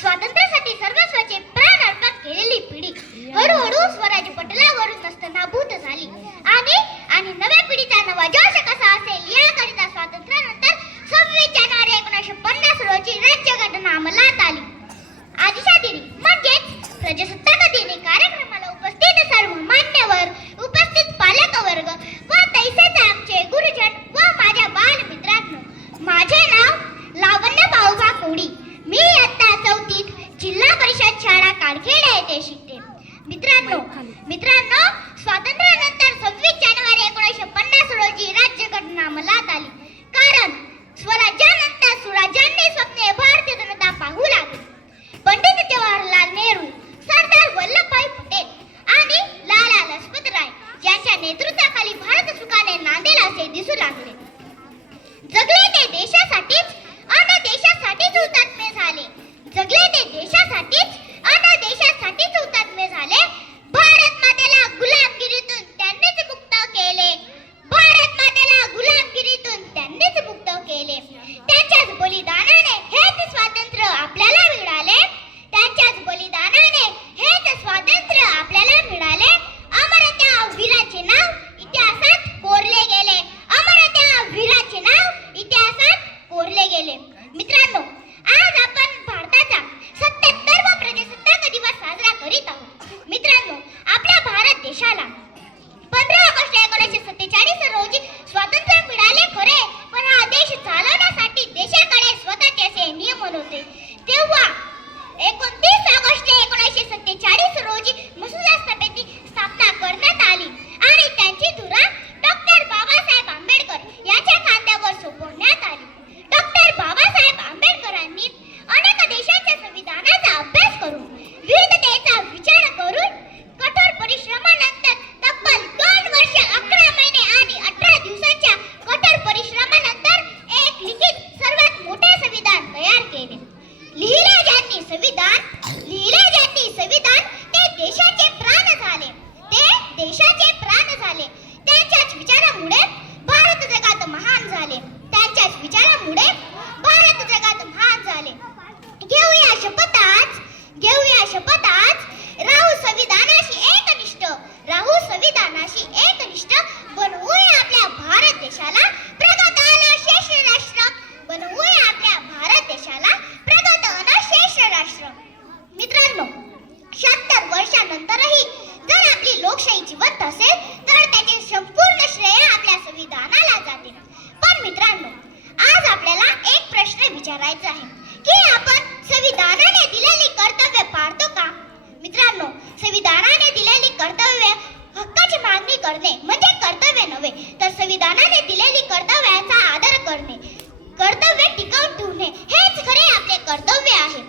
स्वातंत्र्यासाठी सर्वस्वाचे प्राण अर्पण केलेली पिढी हळूहळू स्वराज्य पटलावरून नस्तनाभूत झाली आणि नव्या पिढीचा नवा जोश कसा असेल याकरिता स्वातंत्र्यानंतर 26 जानेवारी 1950 रोजी राज्यघटना अंमलात आली. आजच्या दिनी म्हणजेच प्रजासत्ताक दिनी कार्यक्रमाला उपस्थित सर्व मान्यवर, उपस्थित पालक वर्ग व तैसेच आमचे गुरुजन व माझ्या बालमित्रांनो, माझे नाव लावण्य बाळोबा कोडी. मी इयत्ता 4थीत जिल्हा परिषद शाळा काळखेडा येथे शिकते. मित्रांनो, स्वातंत्र्यानंतर 26 जानेवारी 1950 रोजी राज्यघटना अंमलात आली. कारण स्वराज्यानंतर सुराज्याने स्वप्ने भारतीय जनता पाहू लागली. पंडित जवाहरलाल नेहरू, सरदार वल्लभभाई पटेल आणि लाला लजपत राय यांच्या नेतृत्वाखाली भारत सुखाने नांदेल असे दिसू लागले. जगले ते देशासाठीच आणि देशासाठीच हुतात्मे झाले. जगले ते देशासाठीच आणि देशासाठीच हुतात्मे झाले. भारत मातेला गुलामगिरीतून त्यांनीच मुक्त केले. भारत मातेला गुलामगिरीतून त्यांनीच मुक्त केले. त्यांच्याच बलिदानाने हेच स्वातंत्र्य आपल्याला मिळाले. त्यांच्याच बलिदानाने हेच स्वातंत्र्य आपल्याला मिळाले. अमर त्या वीराचे नाव इतिहासात कोरले गेले. अमर त्या वीराचे नाव इतिहासात कोरले गेले. मित्रांनो, आज आपण भारताचा 77वा प्रजासत्ताक दिवस साजरा करीत आहोत. मित्रांनो, आपल्या भारत देशाला 15 ऑगस्ट 1947 रोजी स्वातंत्र्य मिळाले खरे, पण हा देश चालवण्यासाठी देशाकडे स्वतःचे असे नियम होते. तेव्हा 29 ऑगस्ट 1947 रोजी मसुदा समिती स्थापना करण्यात आली आणि त्यांची धुरा डॉक्टर बाबासाहेब आंबेडकर यांच्या खांद्यावर सोपवण्यात आली. डॉक्टर बाबासाहेब आंबेडकरांनी अनेक देशांच्या संविधानाचा अभ्यास करून, विविधतेचा विचार करून, कठोर परिश्रमानंतर तब्बल 2 वर्ष 11 महिने आणि 18 दिवसांच्या कठोर परिश्रमानंतर एक लिखित सर्वात मोठे संविधान तयार केले. लिहिले ज्यांनी संविधान ते देशाचे प्राण झाले. ते देशाचे प्राण झाले. त्यांच्याच विचारामुळे भारत जगात महान झाले. त्यांच्याच विचारामुळे भारत जगात महान झाले. घेऊया शपथ आज, राहू संविधानाशी एकनिष्ठ, राहू संविधानाशी एकनिष्ठ. बनवूया आपल्या भारत देशाला प्रगत आणि श्रेष्ठ राष्ट्र. बनवूया आपल्या भारत देशाला प्रगत आणि श्रेष्ठ राष्ट्र. मित्रांनो, 76 वर्षानंतरही जर आपली लोकशाही जिवंत असेल तर त्याचे संपूर्ण श्रेय आपल्या संविधानाला जाते. पण मित्रांनो, आज आपल्याला एक प्रश्न विचारायचा आहे की आपण संविधानाने दिलेली कर्तव्य पाळतो का? मित्रांनो, संविधानाने दिलेली कर्तव्य हक्काची मागणी करणे म्हणजे कर्तव्य नव्हे, तर संविधानाने दिलेली कर्तव्याचा आदर करणे, कर्तव्य टिकवून ठेवणे हेच खरे आपले कर्तव्य आहे.